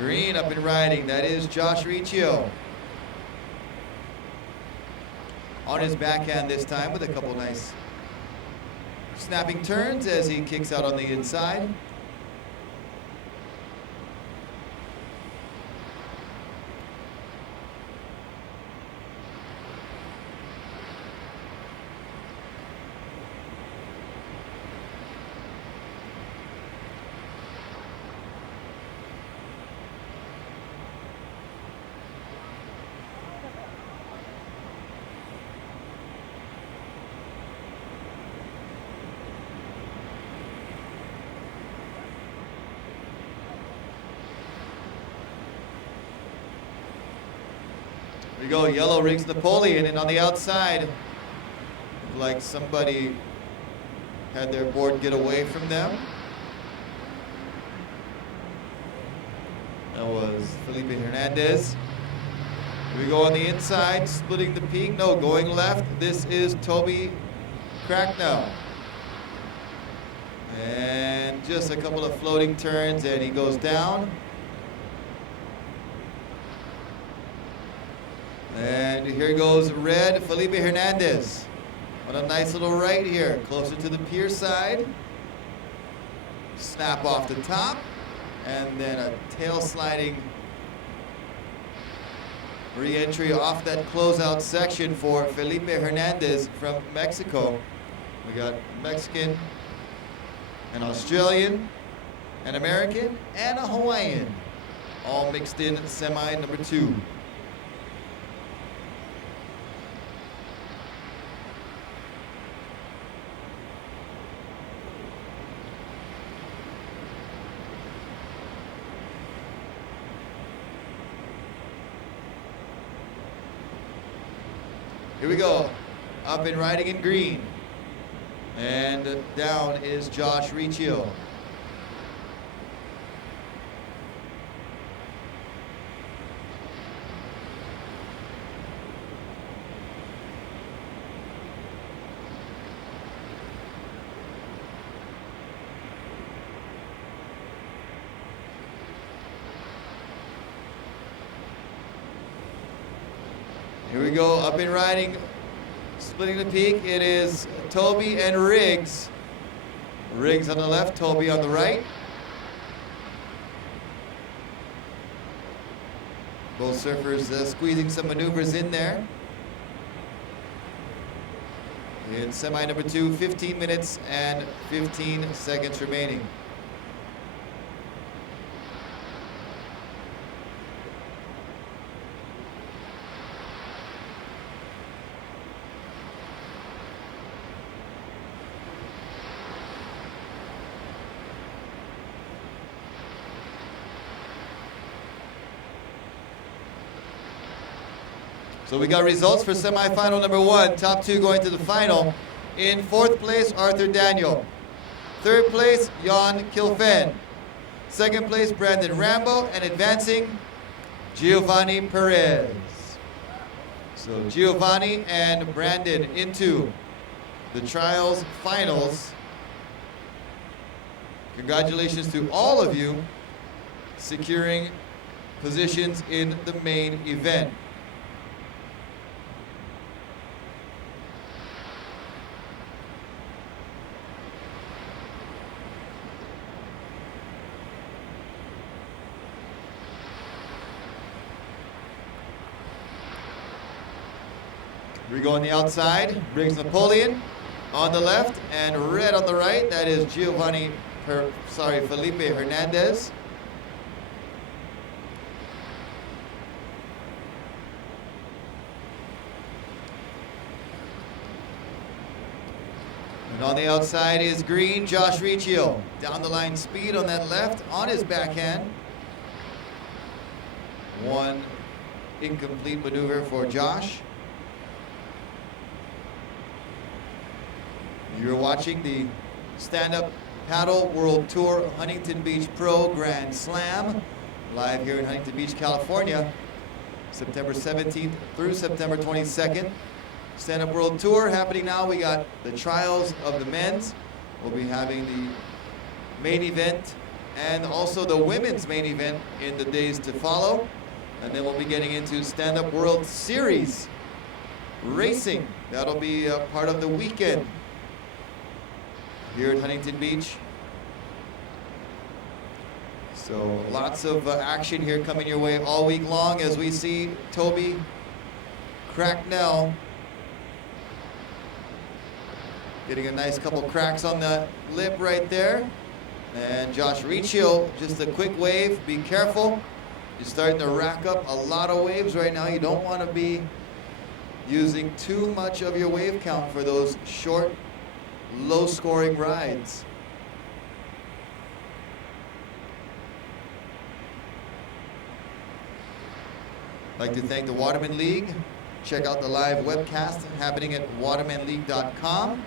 Green up and riding, that is Josh Riccio. On his backhand this time with a couple nice snapping turns as he kicks out on the inside. There we go, yellow rings Napoleon, and on the outside, like somebody had their board get away from them. That was Felipe Hernandez. Here we go on the inside, splitting the peak. No, going left. This is Toby Cracknell. And just a couple of floating turns, and he goes down. And here goes red, Felipe Hernandez. On a nice little right here, closer to the pier side. Snap off the top, and then a tail sliding re-entry off that closeout section for Felipe Hernandez from Mexico. We got Mexican, an Australian, an American, and a Hawaiian, all mixed in semi number 2. Here we go, up and riding in green. And down is Josh Riccio. Here we go, up and riding, splitting the peak. It is Toby and Riggs. Riggs on the left, Toby on the right. Both surfers squeezing some maneuvers in there. In semi number 2, 15 minutes and 15 seconds remaining. So we got results for semifinal number 1. Top 2 going to the final. In 4th place, Arthur Daniel. 3rd place, Jan Kilfen. 2nd place, Brandon Rambo. And advancing, Giovanni Perez. So Giovanni and Brandon into the trials finals. Congratulations to all of you securing positions in the main event. We go on the outside, brings Napoleon on the left and red on the right. That is Felipe Hernandez. And on the outside is green, Josh Riccio. Down the line speed on that left, on his backhand. One incomplete maneuver for Josh. You're watching the Stand-Up Paddle World Tour Huntington Beach Pro Grand Slam, live here in Huntington Beach, California, September 17th through September 22nd. Stand-Up World Tour happening now. We got the trials of the men's. We'll be having the main event and also the women's main event in the days to follow. And then we'll be getting into Stand-Up World Series racing. That'll be part of the weekend here at Huntington Beach. So lots of action here coming your way all week long as we see Toby Cracknell getting a nice couple cracks on the lip right there. And Josh Riccio, just a quick wave. Be careful. You're starting to rack up a lot of waves right now. You don't want to be using too much of your wave count for those short, low-scoring rides. I'd like to thank the Waterman League. Check out the live webcast happening at watermanleague.com,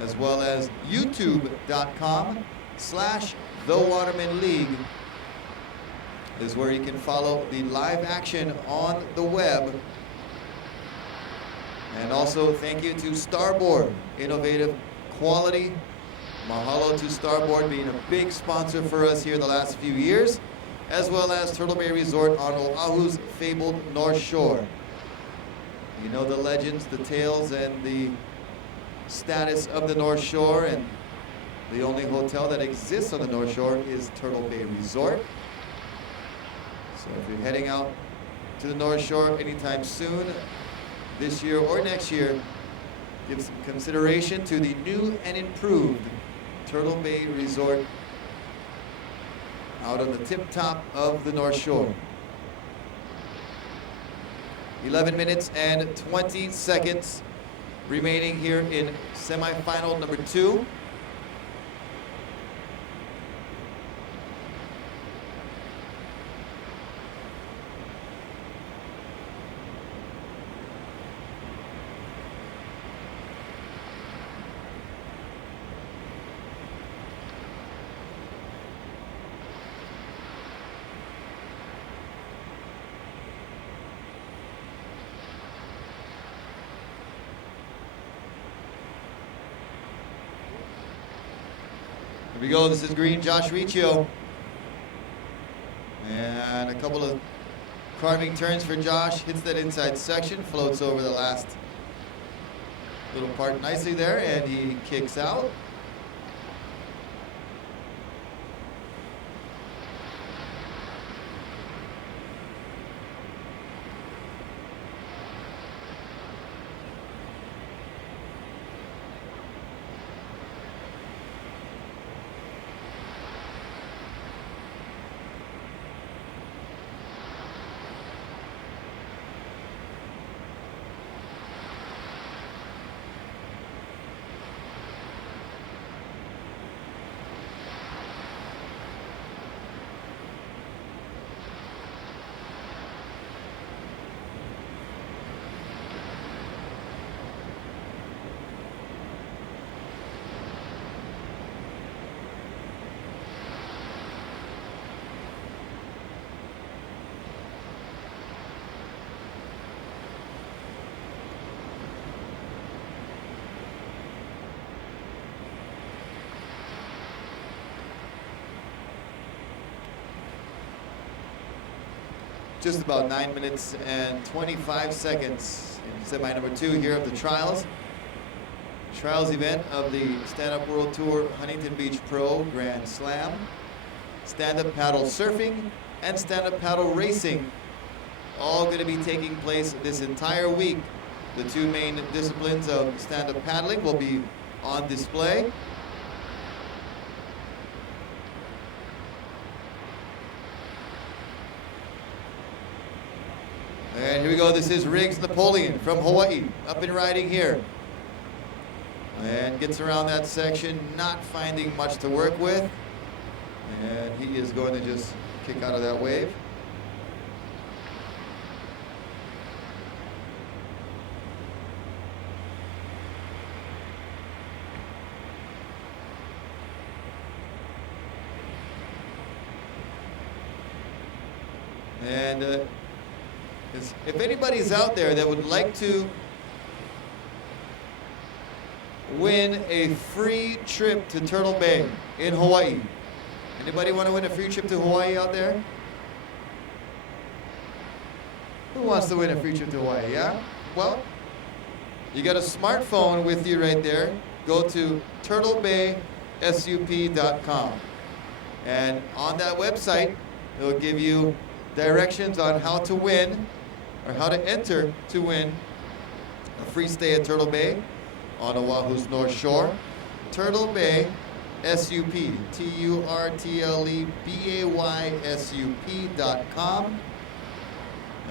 as well as youtube.com/thewatermanleague is where you can follow the live action on the web. And also thank you to Starboard, innovative quality. Mahalo to Starboard being a big sponsor for us here the last few years, as well as Turtle Bay Resort on Oahu's fabled North Shore. You know the legends, the tales, and the status of the North Shore, and the only hotel that exists on the North Shore is Turtle Bay Resort. So if you're heading out to the North Shore anytime soon, this year or next year, give some consideration to the new and improved Turtle Bay Resort out on the tip top of the North Shore. 11 minutes and 20 seconds remaining here in semifinal number 2. Here we go, this is green, Josh Riccio. And a couple of carving turns for Josh, hits that inside section, floats over the last little part nicely there, and he kicks out. Just about 9 minutes and 25 seconds in semi number 2 here of the trials. Trials event of the Stand-Up World Tour Huntington Beach Pro Grand Slam. Stand-up paddle surfing and stand-up paddle racing, all going to be taking place this entire week. The two main disciplines of stand-up paddling will be on display. And here we go, this is Riggs Napoleon from Hawaii, up and riding here. And gets around that section, not finding much to work with. And he is going to just kick out of that wave. And if anybody's out there that would like to win a free trip to Turtle Bay in Hawaii, Anybody want to win a free trip to Hawaii out there? Who wants to win a free trip to Hawaii, yeah? Well, you got a smartphone with you right there. Go to turtlebaysup.com. And on that website, it'll give you directions on how to win, or how to enter to win a free stay at Turtle Bay on Oahu's North Shore. Turtle Bay SUP, TurtleBaySUP.com.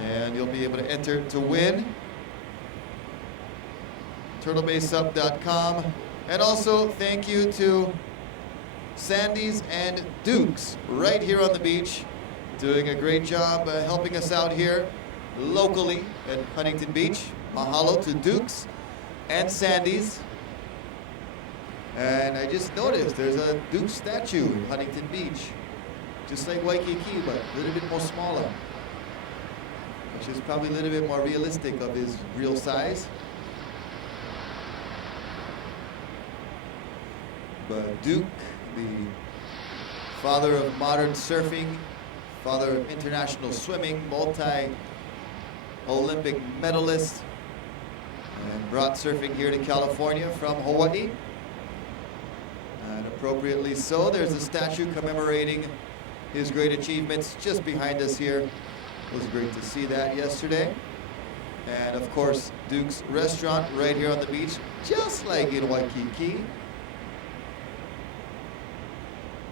And you'll be able to enter to win. TurtleBaySup.com. And also thank you to Sandy's and Duke's right here on the beach, doing a great job helping us out here locally at Huntington Beach. Mahalo to Duke's and Sandy's. And I just noticed there's a Duke statue in Huntington Beach, just like Waikiki, but a little bit more smaller, which is probably a little bit more realistic of his real size. But Duke, the father of modern surfing, father of international swimming, multi-Olympic medalist, and brought surfing here to California from Hawaii. And appropriately so, there's a statue commemorating his great achievements just behind us here. It was great to see that yesterday. And of course, Duke's restaurant right here on the beach, just like in Waikiki.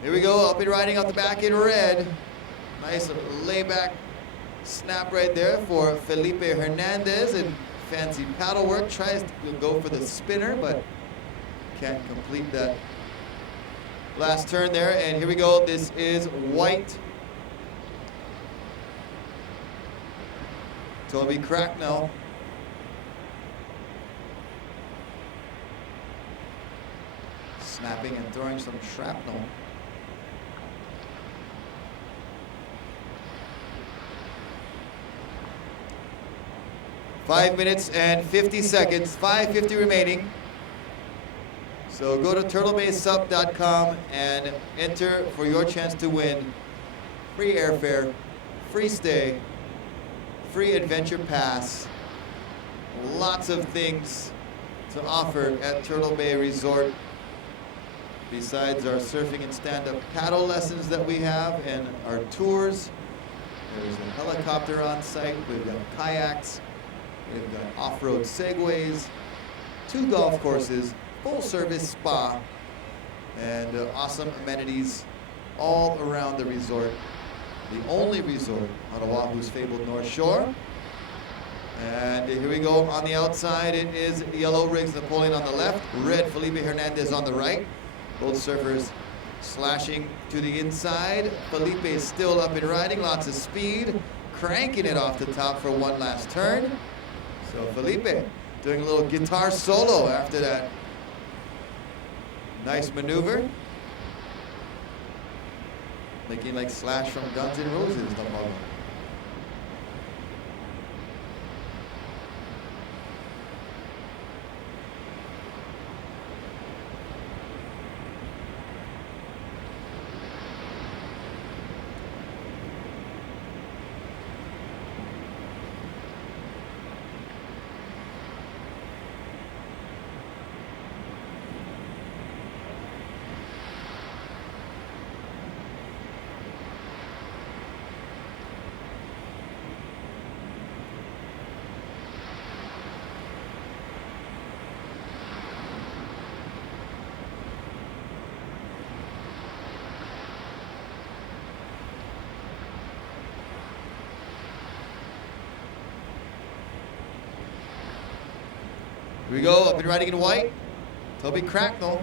Here we go, up and riding out the back in red. Nice layback snap right there for Felipe Hernandez, and fancy paddle work. Tries to go for the spinner, but can't complete that last turn there. And here we go, this is white. Toby Cracknell. Snapping and throwing some shrapnel. Five minutes and 50 seconds, 5:50 remaining. So go to turtlebaysup.com and enter for your chance to win free airfare, free stay, free adventure pass, lots of things to offer at Turtle Bay Resort besides our surfing and stand-up paddle lessons that we have and our tours. There's a helicopter on site, we've got kayaks, we've got off-road segways, 2 golf courses, full-service spa, and awesome amenities all around the resort. The only resort on Oahu's fabled North Shore. And here we go on the outside. It is yellow Riggs Napoleon on the left, red Felipe Hernandez on the right. Both surfers slashing to the inside. Felipe is still up and riding, lots of speed, cranking it off the top for one last turn. So Felipe doing a little guitar solo after that nice maneuver. Making like Slash from Guns N' Roses, the mother. Here we go, up and riding in white, Toby Cracknell.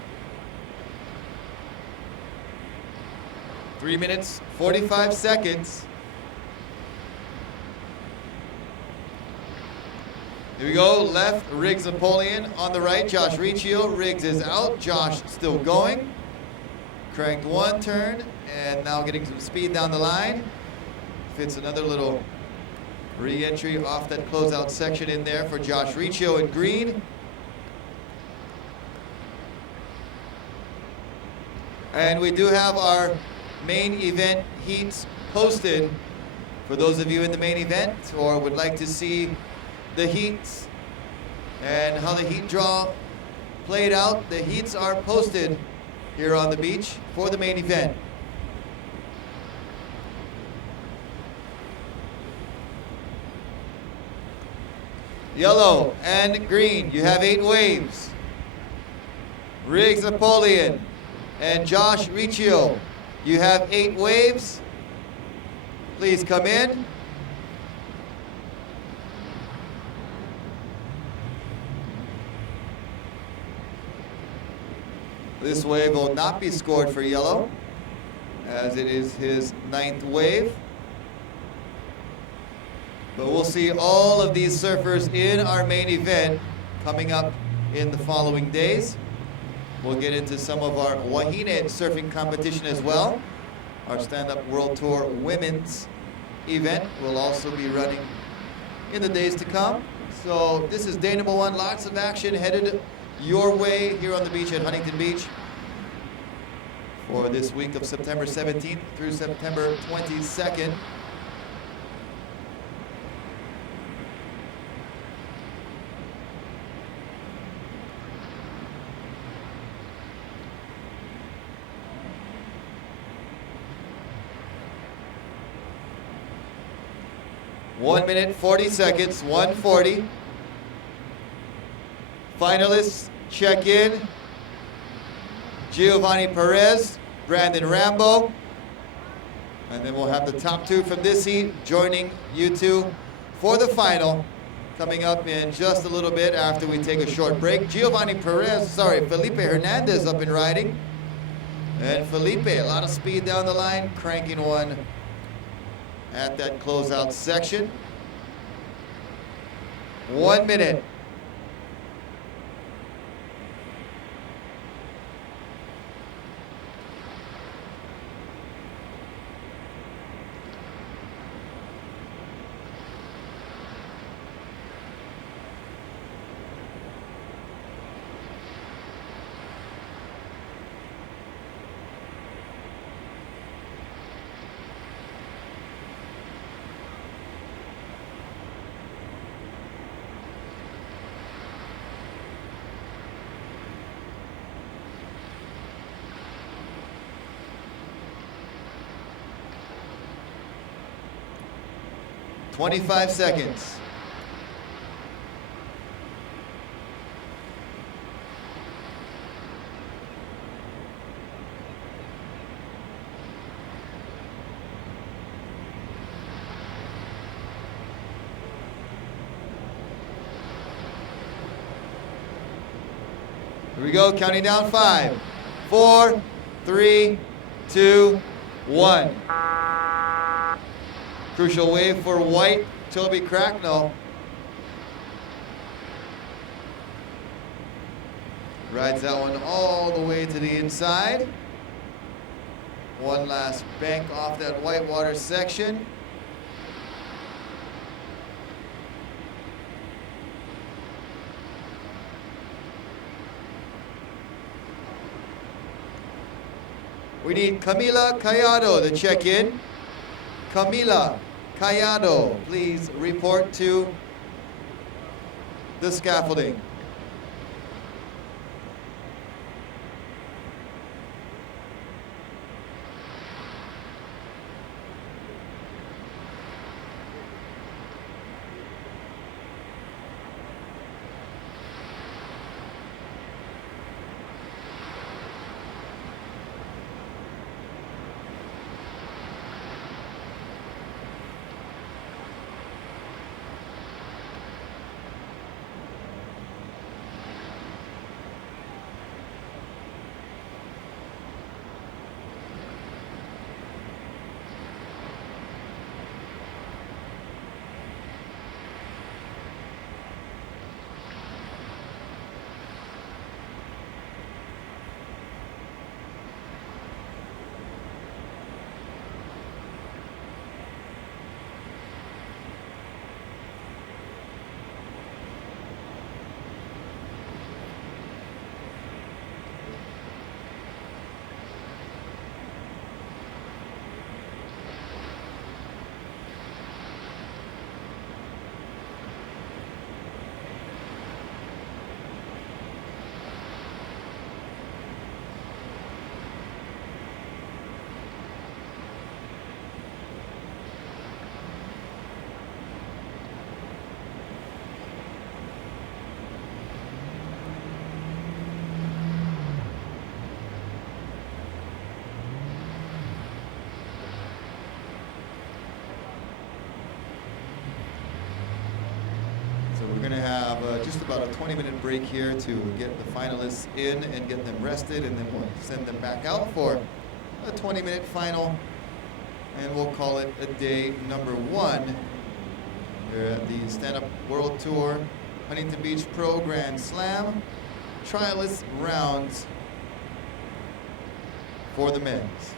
3 minutes, 45 seconds. Here we go, left, Riggs Napoleon. On the right, Josh Riccio. Riggs is out, Josh still going. Cranked one turn, and now getting some speed down the line. Fits another little re-entry off that closeout section in there for Josh Riccio in green. And we do have our main event heats posted for those of you in the main event or would like to see the heats and how the heat draw played out. The heats are posted here on the beach for the main event. Yellow and green, you have 8 waves. Riggs Napoleon and Josh Riccio, you have 8 waves. Please come in. This wave will not be scored for yellow, as it is his 9th wave. But we'll see all of these surfers in our main event coming up in the following days. We'll get into some of our Wahine surfing competition as well. Our Stand-Up World Tour Women's event will also be running in the days to come. So this is day number 1. Lots of action headed your way here on the beach at Huntington Beach for this week of September 17th through September 22nd. One minute, 40 seconds, 1:40. Finalists check in. Giovanni Perez, Brandon Rambo. And then we'll have the top 2 from this heat joining you two for the final, coming up in just a little bit after we take a short break. Felipe Hernandez up and riding. And Felipe, a lot of speed down the line, cranking one at that closeout section. 1 minute. "25 seconds. Here we go, counting down 5, 4, 3, 2, 1. Crucial wave for white, Toby Cracknell. Rides that one all the way to the inside. One last bank off that whitewater section. We need Camila Callado to check in. Camila Callado, please report to the scaffolding. We're going to have just about a 20-minute break here to get the finalists in and get them rested, and then we'll send them back out for a 20-minute final, and we'll call it a day number 1 here at the Stand Up World Tour Huntington Beach Pro Grand Slam Trialist Rounds for the men's.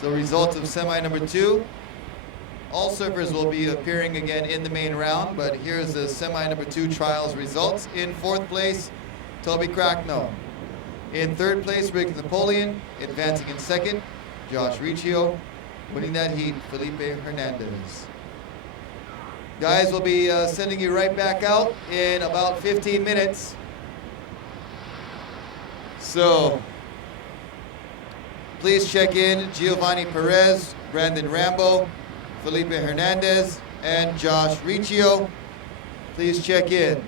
So results of semi number 2. All surfers will be appearing again in the main round, but here's the semi number 2 trials results. In 4th place, Toby Cracknell. In 3rd place, Rick Napoleon. Advancing in 2nd, Josh Riccio. Winning that heat, Felipe Hernandez. Guys, we'll be sending you right back out in about 15 minutes. So, please check in Giovanni Perez, Brandon Rambo, Felipe Hernandez, and Josh Riccio. Please check in.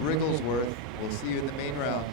Wrigglesworth. We'll see you in the main round.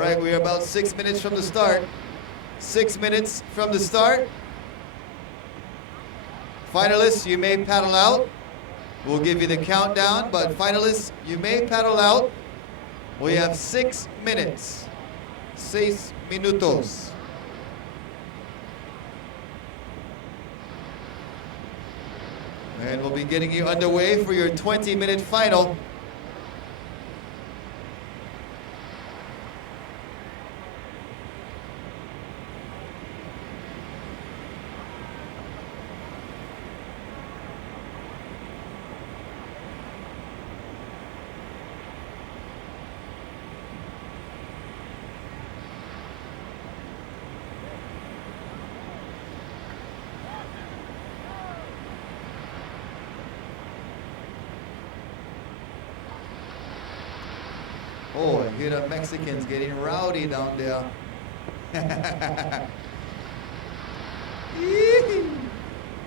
right, we are about 6 minutes from the start. 6 minutes from the start. Finalists, you may paddle out. We'll give you the countdown, but finalists, you may paddle out. We have 6 minutes. 6 minutos. And we'll be getting you underway for your 20-minute final. Oh, I hear the Mexicans getting rowdy down there.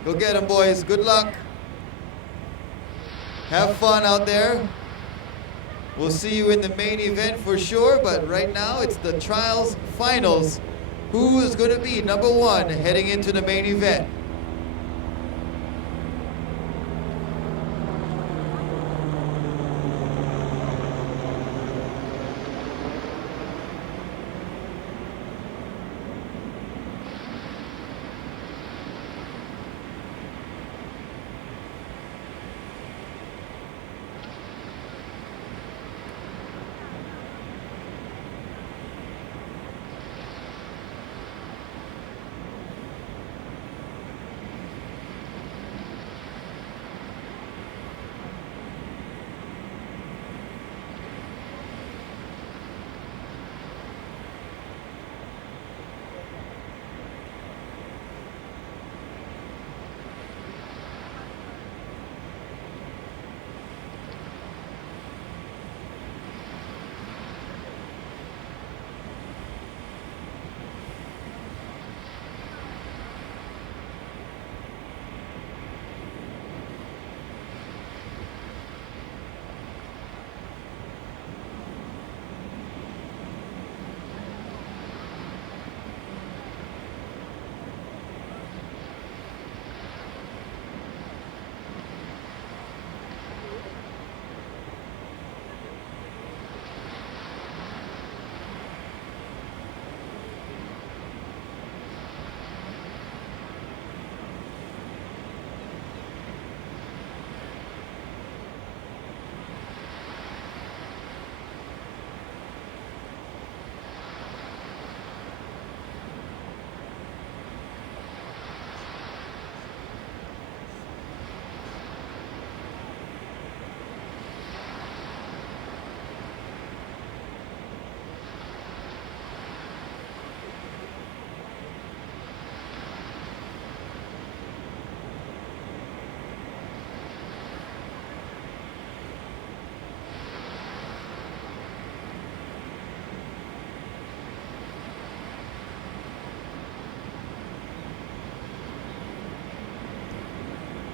Go get them, boys. Good luck. Have fun out there. We'll see you in the main event for sure, but right now it's the trials finals. Who is going to be number one heading into the main event?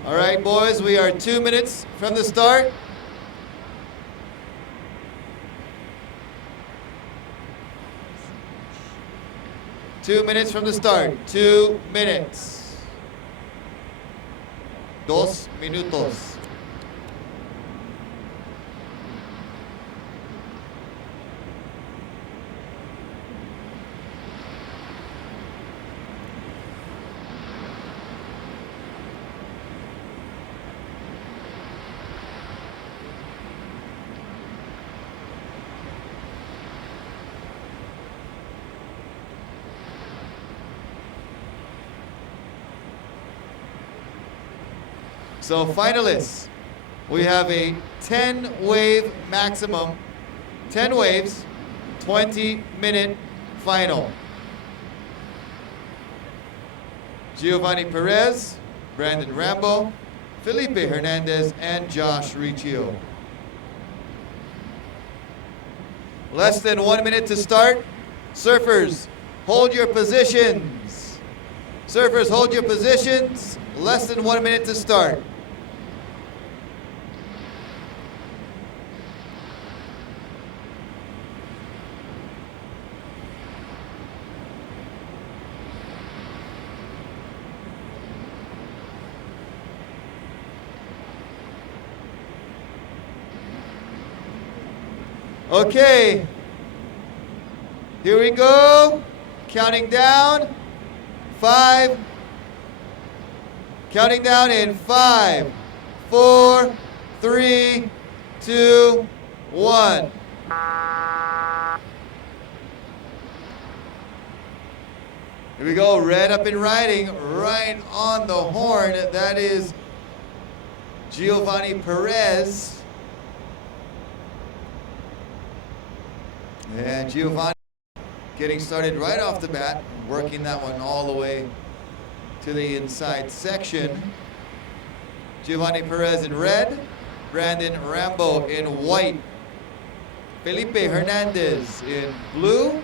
All right, boys, we are 2 minutes from the start. Two minutes from the start. 2 minutes. 2 minutos. So finalists, we have a 10-wave maximum, 10 waves, 20-minute final. Giovanni Perez, Brandon Rambo, Felipe Hernandez, and Josh Riccio. Less than 1 minute to start. Surfers, hold your positions. Surfers, hold your positions. Less than 1 minute to start. Okay. Here we go. Counting down. 5. Counting down in 5, 4, 3, 2, 1. Here we go, red up and riding, right on the horn. That is Giovanni Perez. And Giovanni getting started right off the bat, working that one all the way to the inside section. Giovanni Perez in red, Brandon Rambo in white, Felipe Hernandez in blue,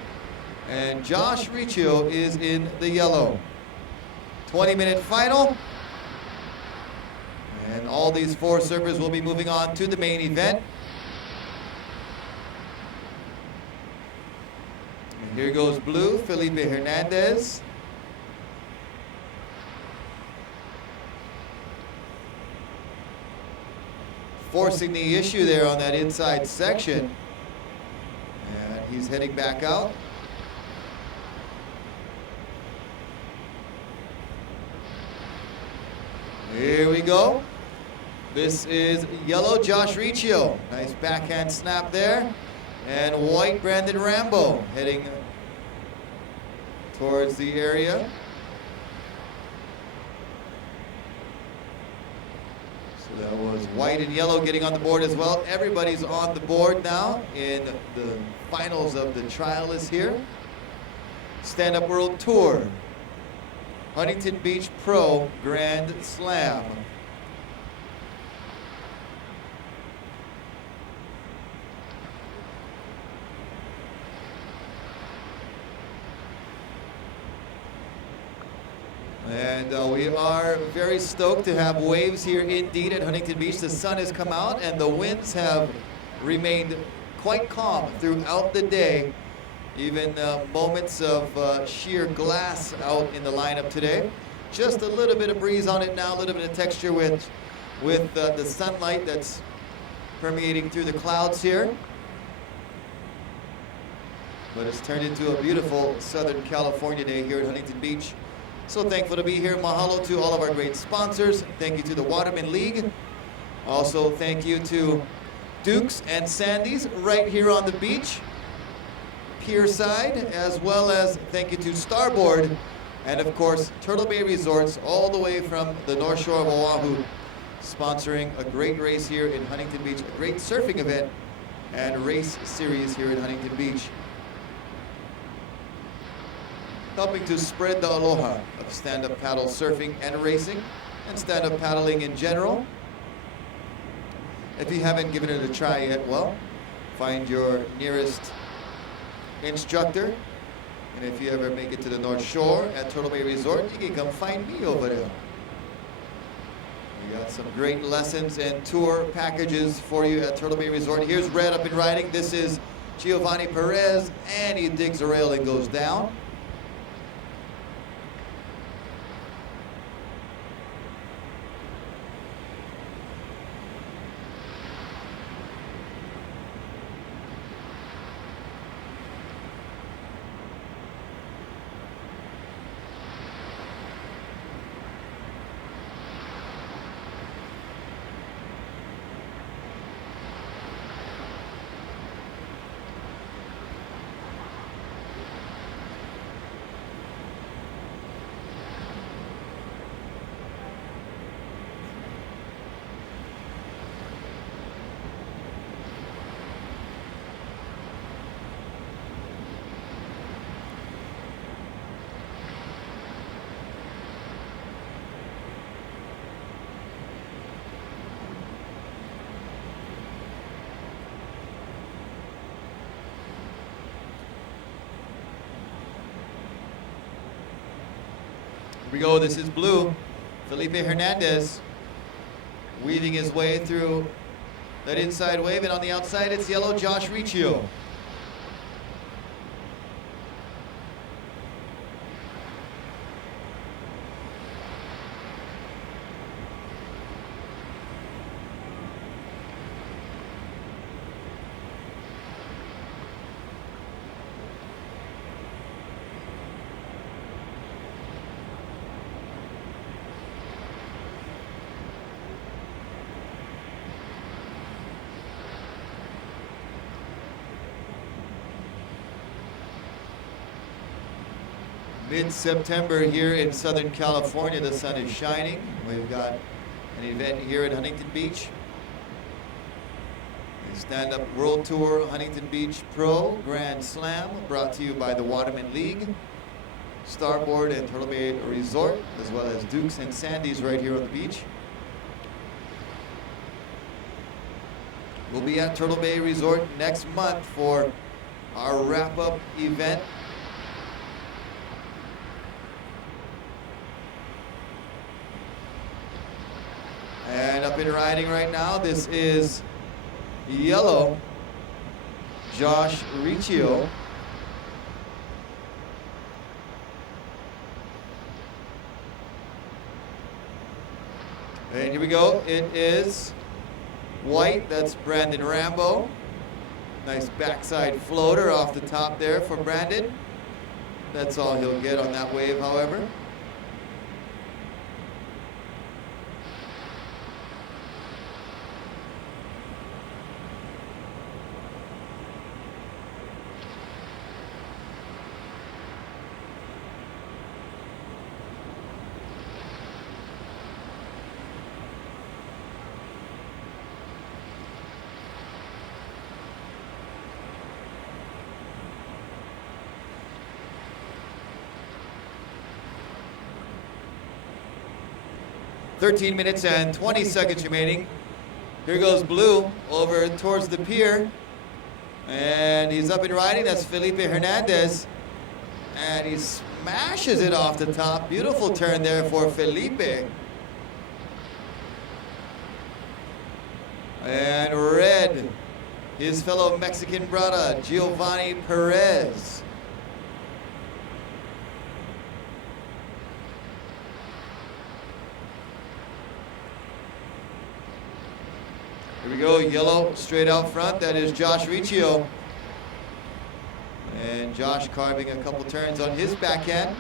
and Josh Riccio is in the yellow. 20-minute final. And all these 4 surfers will be moving on to the main event. And here goes blue, Felipe Hernandez. Forcing the issue there on that inside section. And he's heading back out. Here we go. This is yellow Josh Riccio. Nice backhand snap there. And white Brandon Rambo heading towards the area. So that was white and yellow getting on the board as well. Everybody's on the board now in the finals of the trialists here. Stand Up World Tour. Huntington Beach Pro Grand Slam. And we are very stoked to have waves here indeed at Huntington Beach. The sun has come out and the winds have remained quite calm throughout the day. Even moments of sheer glass out in the lineup today. Just a little bit of breeze on it now, a little bit of texture with the sunlight that's permeating through the clouds here. But it's turned into a beautiful Southern California day here at Huntington Beach. So thankful to be here. Mahalo to all of our great sponsors. Thank you to the Waterman League. Also thank you to Dukes and Sandy's right here on the beach. Pier side, as well as thank you to Starboard, and of course Turtle Bay Resorts all the way from the North Shore of Oahu, sponsoring a great race here in Huntington Beach, a great surfing event and race series here in Huntington Beach, helping to spread the aloha of stand-up paddle surfing and racing and stand-up paddling in general. If you haven't given it a try yet, well, find your nearest instructor, and if you ever make it to the North Shore at Turtle Bay Resort, you can come find me over there. We got some great lessons and tour packages for you at Turtle Bay Resort. Here's red up and riding. This is Giovanni Perez, and he digs a rail and goes down. Here we go, this is blue, Felipe Hernandez, weaving his way through that inside wave, and on the outside it's yellow Josh Riccio. mid-September here in Southern California. The sun is shining. We've got an event here at Huntington Beach. The Stand-Up World Tour Huntington Beach Pro Grand Slam, brought to you by the Waterman League, Starboard and Turtle Bay Resort, as well as Dukes and Sandy's right here on the beach. We'll be at Turtle Bay Resort next month for our wrap-up event. And up and riding right now, this is yellow, Josh Riccio. And here we go, it is white, that's Brandon Rambo. Nice backside floater off the top there for Brandon. That's all he'll get on that wave, however. "13 minutes and 20 seconds remaining. Here goes Blue over towards the pier. And he's up and riding. That's Felipe Hernandez. And he smashes it off the top. Beautiful turn there for Felipe. And red, his fellow Mexican brother, Giovanni Perez. Here we go, yellow straight out front. That is Josh Riccio. And Josh carving a couple turns on his backhand.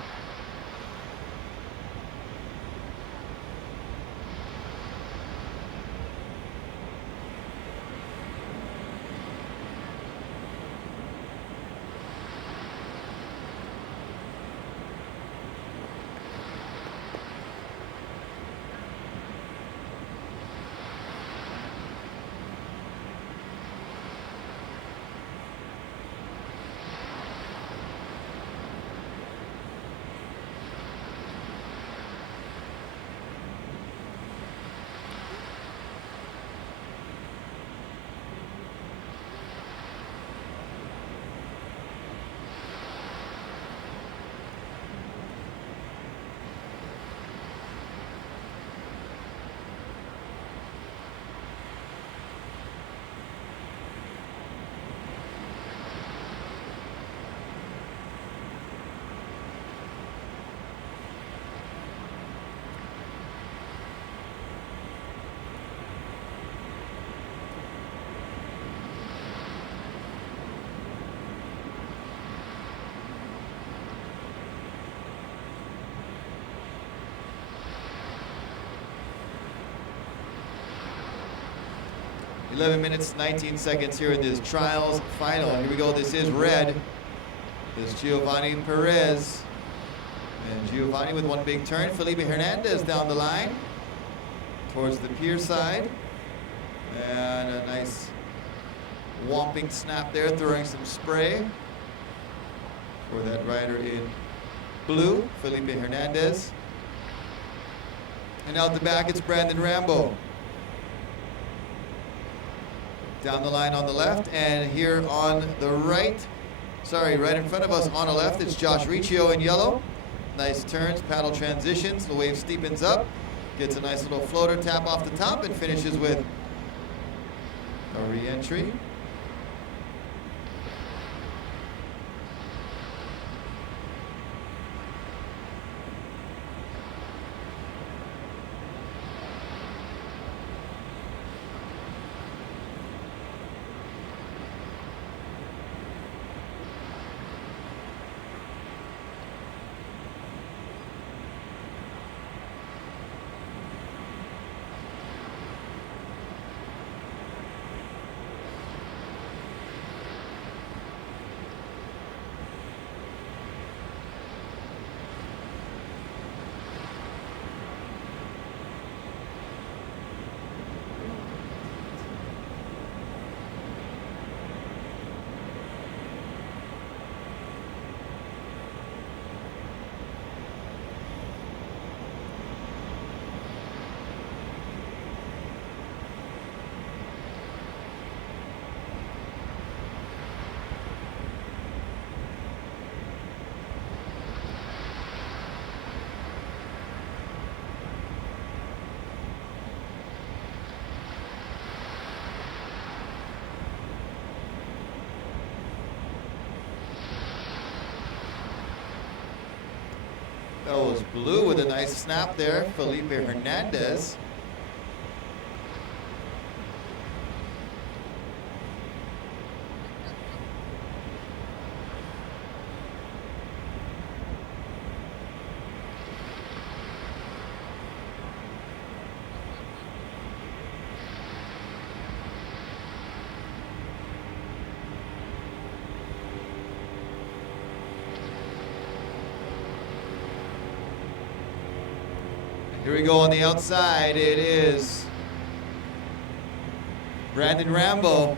"11 minutes, 19 seconds here in this trials final. Here we go, this is red. This is Giovanni Perez. And Giovanni with one big turn. Felipe Hernandez down the line towards the pier side. And a nice whomping snap there, throwing some spray for that rider in blue, Felipe Hernandez. And out the back, it's Brandon Rambo. Down the line on the left, and here on the right, right in front of us on the left, it's Josh Riccio in yellow. Nice turns, paddle transitions, the wave steepens up, gets a nice little floater tap off the top, and finishes with a re-entry. goes blue with a nice snap there, Felipe Hernandez. Here we go on the outside. It is Brandon Rambo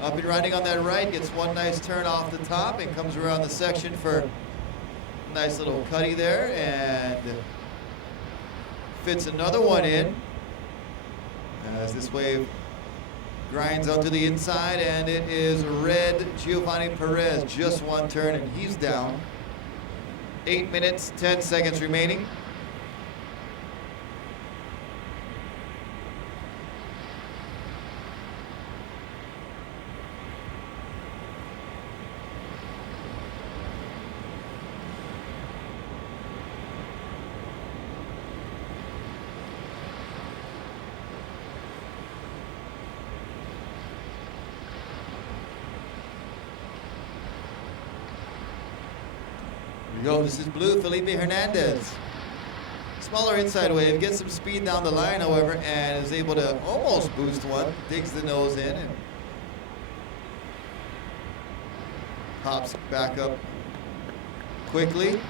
up and riding on that right. Gets one nice turn off the top and comes around the section for a nice little cutty there and fits another one in as this wave grinds onto the inside, and it is red Giovanni Perez. Just one turn and he's down. 8 minutes, 10 seconds remaining. Go. This is blue, Felipe Hernandez. Smaller inside wave, gets some speed down the line, however, and is able to almost boost one. Digs the nose in and hops back up quickly.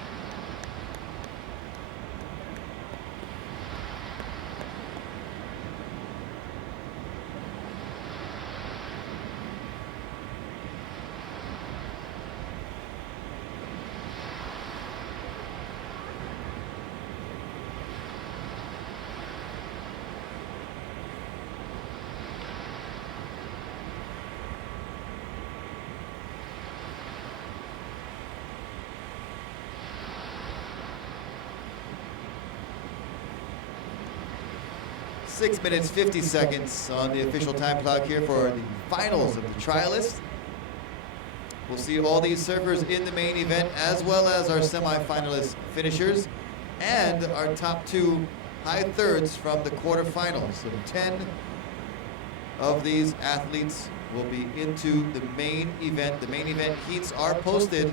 Six minutes, 50 seconds on the official time clock here for the finals of the trialist. We'll see all these surfers in the main event, as well as our semifinalist finishers and our top two high thirds from the quarterfinals. So 10 of these athletes will be into the main event. The main event heats are posted,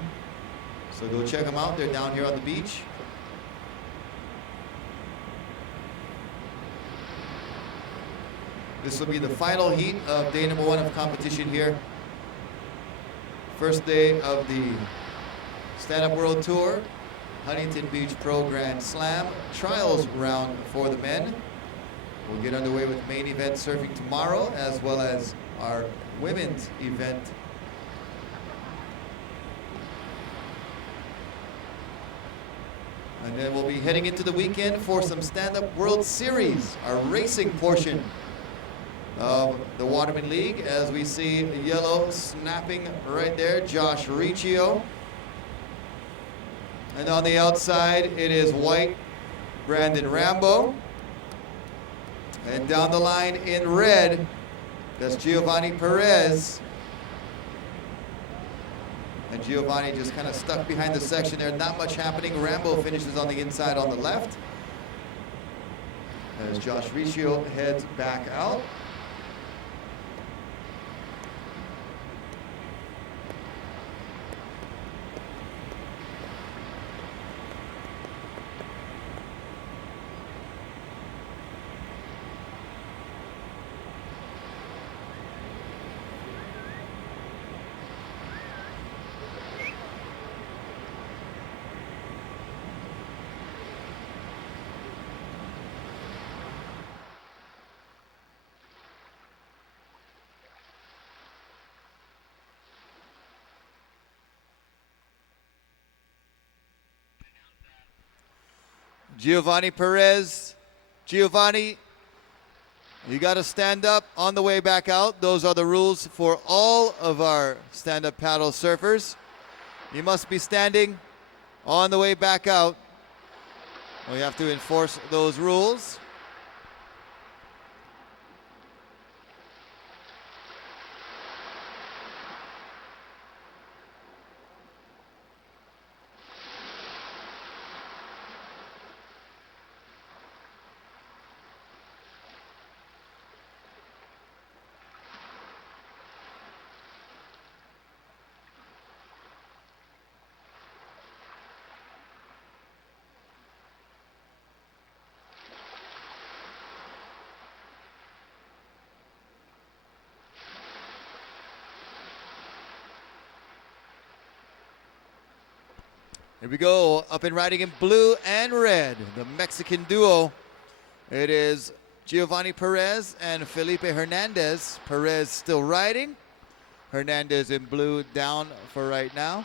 so go check them out. They're down here on the beach. This will be the final heat of day number one of competition here. First day of the Stand Up World Tour, Huntington Beach Pro Grand Slam trials round for the men. We'll get underway with main event surfing tomorrow, as well as our women's event. And then we'll be heading into the weekend for some Stand Up World Series, our racing portion of the Waterman League, as we see yellow snapping right there, Josh Riccio. And on the outside, it is white, Brandon Rambo. And down the line in red, that's Giovanni Perez. And Giovanni just kind of stuck behind the section there, not much happening. Rambo finishes on the inside on the left, as Josh Riccio heads back out. Giovanni Perez. Giovanni, you got to stand up on the way back out. Those are the rules for all of our stand-up paddle surfers. You must be standing on the way back out. We have to enforce those rules. Here we go, up and riding in blue and red, the Mexican duo. It is Giovanni Perez and Felipe Hernandez. Perez still riding. Hernandez in blue down for right now.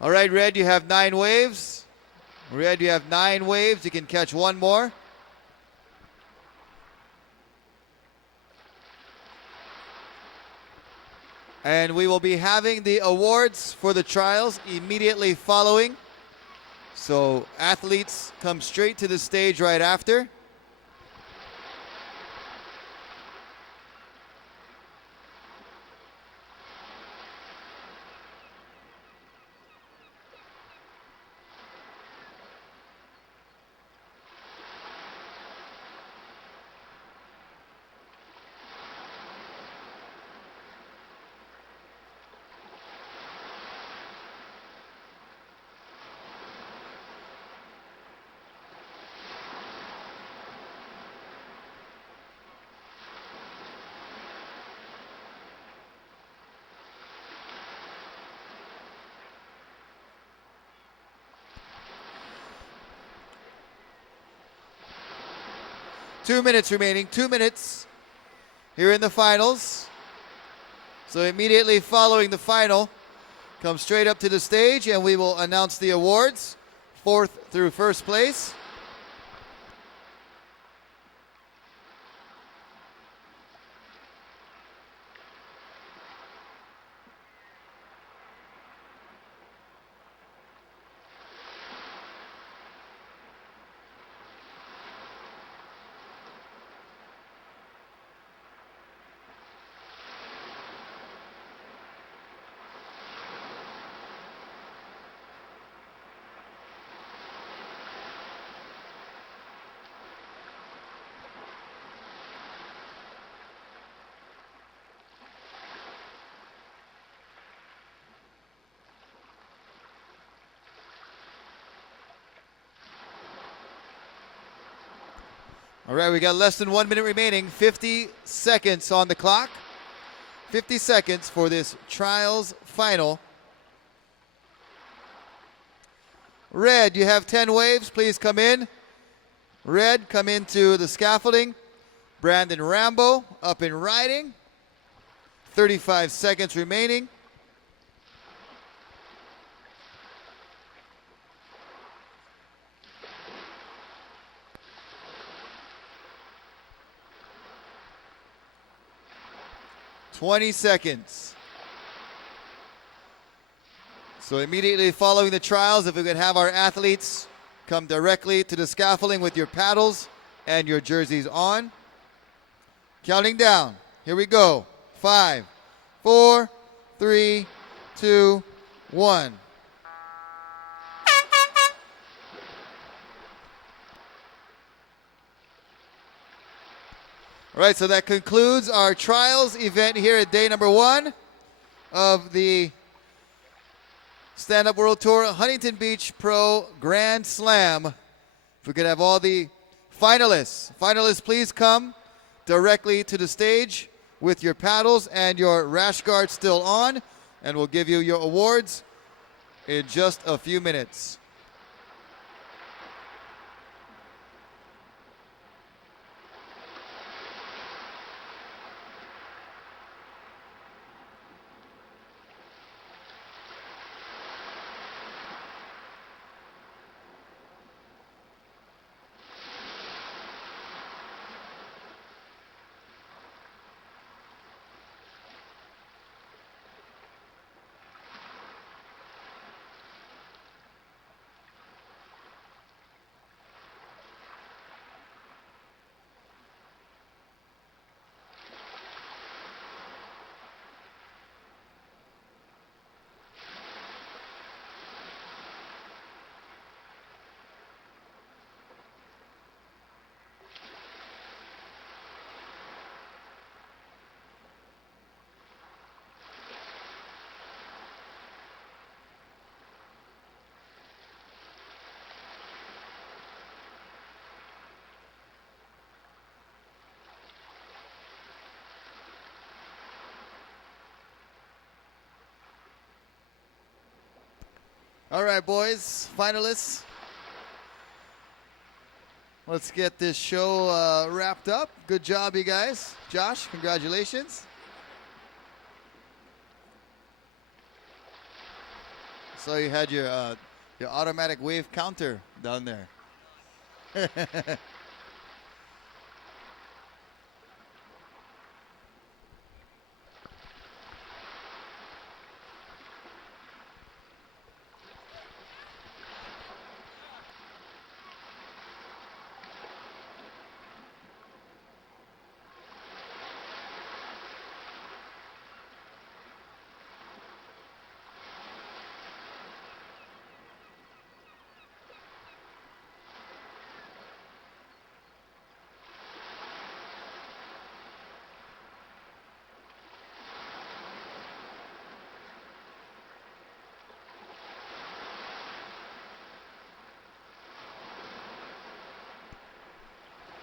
All right, Red, you have 9 waves. Red, you have 9 waves. You can catch one more. And we will be having the awards for the trials immediately following. So athletes come straight to the stage right after. Two minutes remaining, 2 minutes here in the finals. So immediately following the final, come straight up to the stage and we will announce the awards, 4th through 1st place. All right, we got less than 1 minute remaining, 50 seconds on the clock. 50 seconds for this trials final. Red, you have 10 waves, please come in. Red, come into the scaffolding. Brandon Rambo, up and riding. 35 seconds remaining. $20 seconds. So immediately following the trials, if we could have our athletes come directly to the scaffolding with your paddles and your jerseys on. Counting down. Here we go. 5, 4, 3, 2, 1. All right, so that concludes our trials event here at day number 1 of the Stand-Up World Tour Huntington Beach Pro Grand Slam. If we could have all the finalists. Finalists, please come directly to the stage with your paddles and your rash guard still on, and we'll give you your awards in just a few minutes. All right, boys, finalists. Let's get this show wrapped up. Good job, you guys. Josh, congratulations. So you had your automatic wave counter down there.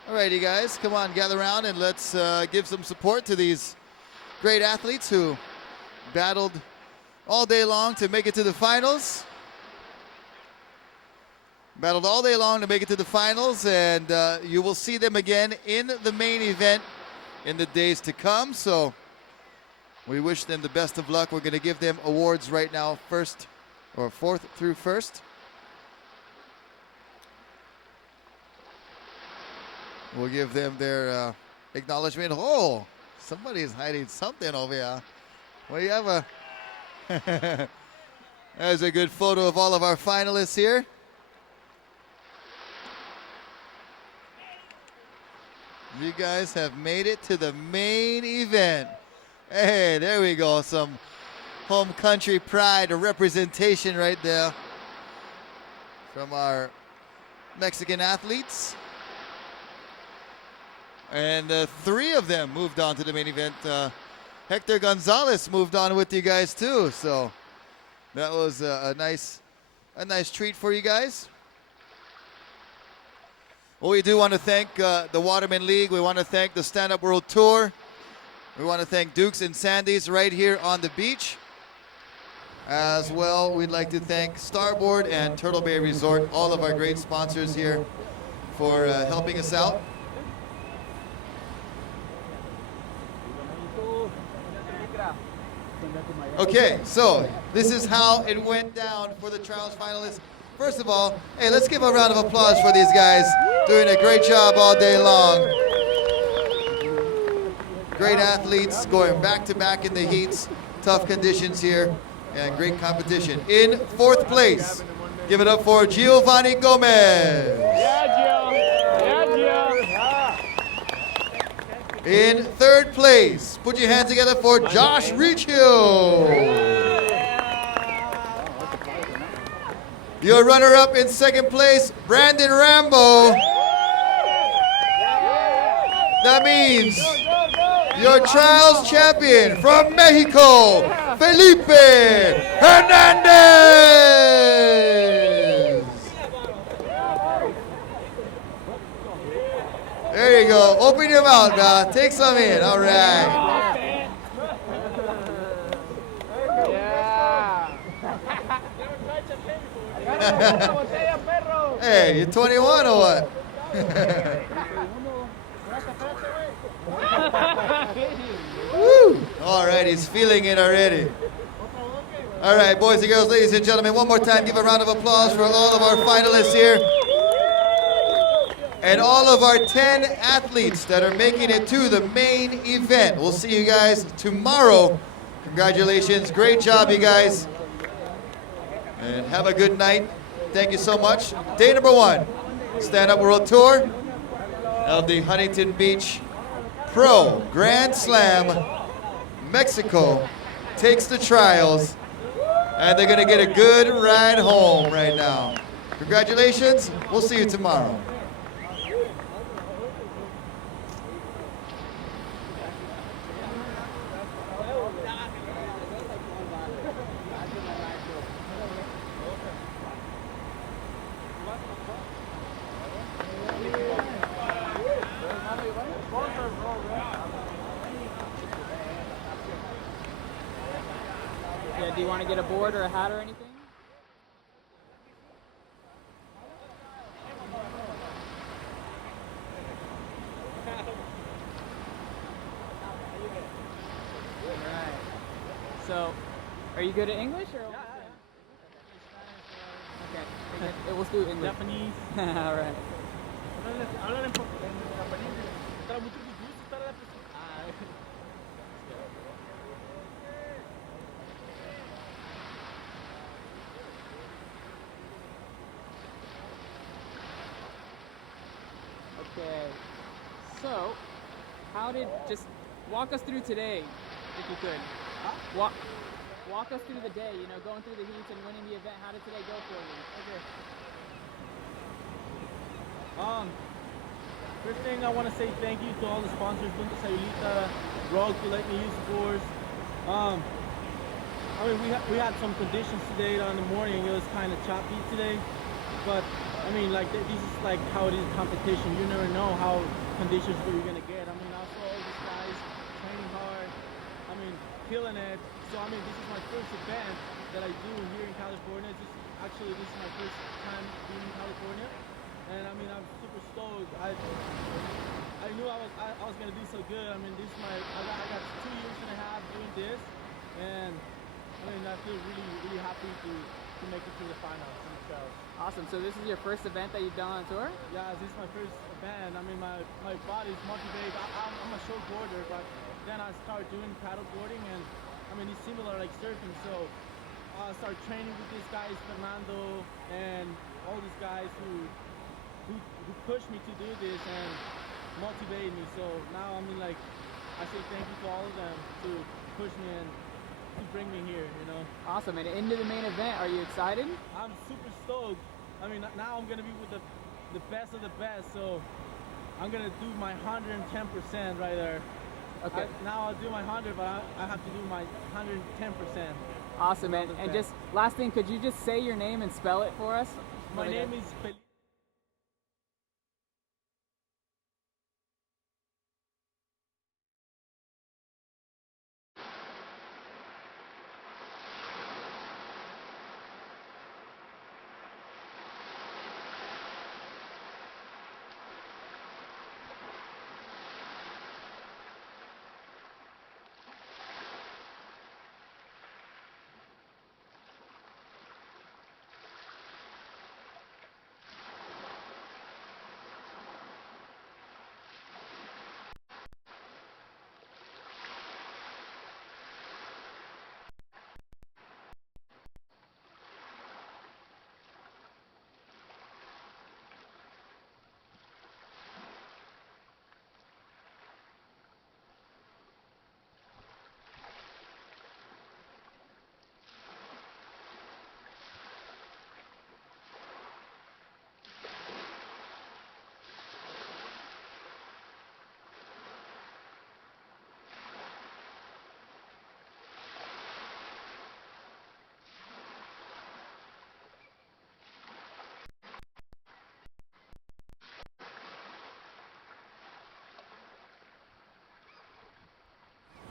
All right, you guys, come on, gather around and let's give some support to these great athletes who battled all day long to make it to the finals. Battled all day long to make it to the finals, and you will see them again in the main event in the days to come. So we wish them the best of luck. We're going to give them awards right now, fourth through first. We'll give them their acknowledgement. Oh, somebody's hiding something over here. Well, you have a... There's a good photo of all of our finalists here. You guys have made it to the main event. Hey, there we go. Some home country pride or representation right there from our Mexican athletes. And 3 of them moved on to the main event. Hector Gonzalez moved on with you guys too. So that was a nice treat for you guys. Well, we do want to thank the Waterman League. We want to thank the Stand Up World Tour. We want to thank Dukes and Sandy's right here on the beach. As well, we'd like to thank Starboard and Turtle Bay Resort, all of our great sponsors here for helping us out. Okay, so this is how it went down for the trials finalists. First of all, hey, let's give a round of applause for these guys doing a great job all day long. Great athletes going back to back in the heats, tough conditions here, and great competition. In 4th place, give it up for Giovanni Gomez. In 3rd place, put your hands together for Josh Riccio. Your runner-up in 2nd place, Brandon Rambo. That means your trials champion from Mexico, Felipe Hernandez. There you go. Open your mouth, dog. Take some in. All right. Hey, you 21 or what? Woo. All right, he's feeling it already. All right, boys and girls, ladies and gentlemen, one more time, give a round of applause for all of our finalists here. And all of our 10 athletes that are making it to the main event. We'll see you guys tomorrow. Congratulations. Great job, you guys. And have a good night. Thank you so much. Day number 1, Stand Up World Tour of the Huntington Beach Pro Grand Slam. Mexico takes the trials, and they're going to get a good ride home right now. Congratulations. We'll see you tomorrow. Yeah, do you want to get a board or a hat or anything? So, are you good at English or? Yeah. Okay. We'll do English. Japanese. All right. Hablan en japonés. Estará muito difícil estar a pessoa. Okay. So, just walk us through today, if you could. Walk us through the day, going through the heats and winning the event. How did today go for you? Okay. First thing I want to say thank you to all the sponsors, Punta Sayulita, Rogue, to let me use the course. I mean, we had some conditions today in the morning. It was kind of choppy today, but I mean, like this is like how it is in competition. You never know how conditions that you're gonna get. I mean, I saw all these guys training hard. I mean, killing it. So I mean, this is my first event that I do here in California. This is my first time being in California, and I mean, I'm super stoked. I knew I was gonna do so good. I mean, I got 2 years and a half doing this, and I mean, I feel really happy to make it to the finals themselves. Awesome. So this is your first event that you've done on tour? Yeah, this is my first event. I mean, my body's motivated. I'm a short boarder, but then I started doing paddle boarding, and I mean, it's similar like surfing. So I started training with these guys, Fernando, and all these guys who pushed me to do this and motivated me. So now I mean, like, I say thank you to all of them to push me and to bring me here, Awesome. And into the main event, are you excited? I'm super stoked. I mean, now I'm gonna be with the best of the best, so I'm gonna do my 110% right there. Okay. Now I'll do my 100, but I have to do my 110%. Awesome. And just last thing, could you just say your name and spell it for us? My name is Felipe.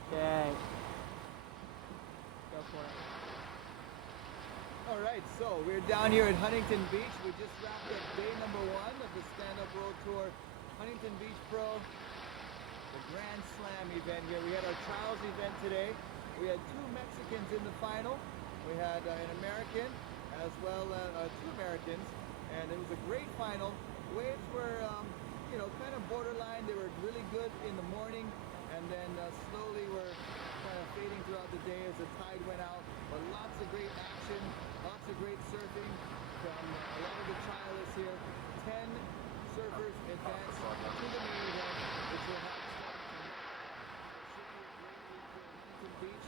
Okay. Go for it. All right, so we're down here at Huntington Beach. We just wrapped up day number 1 of the Stand-Up World Tour Huntington Beach Pro, the Grand Slam event here. We had our trials event today. We had 2 Mexicans in the final. We had an American as well as 2 Americans, and it was a great final. Waves were, kind of borderline. They were really good in the morning, and then slowly were kind of fading throughout the day as the tide went out. But lots of great action, lots of great surfing from a lot of the trialists here. 10 surfers advanced to the main event, which will have Huntington Beach.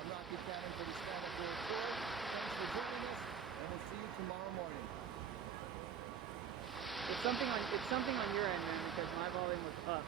I'm Rocky Cannon for the Stand-Up World Tour. Thanks for joining us, and we'll see you tomorrow morning. It's something on your end, man, because my volume was up.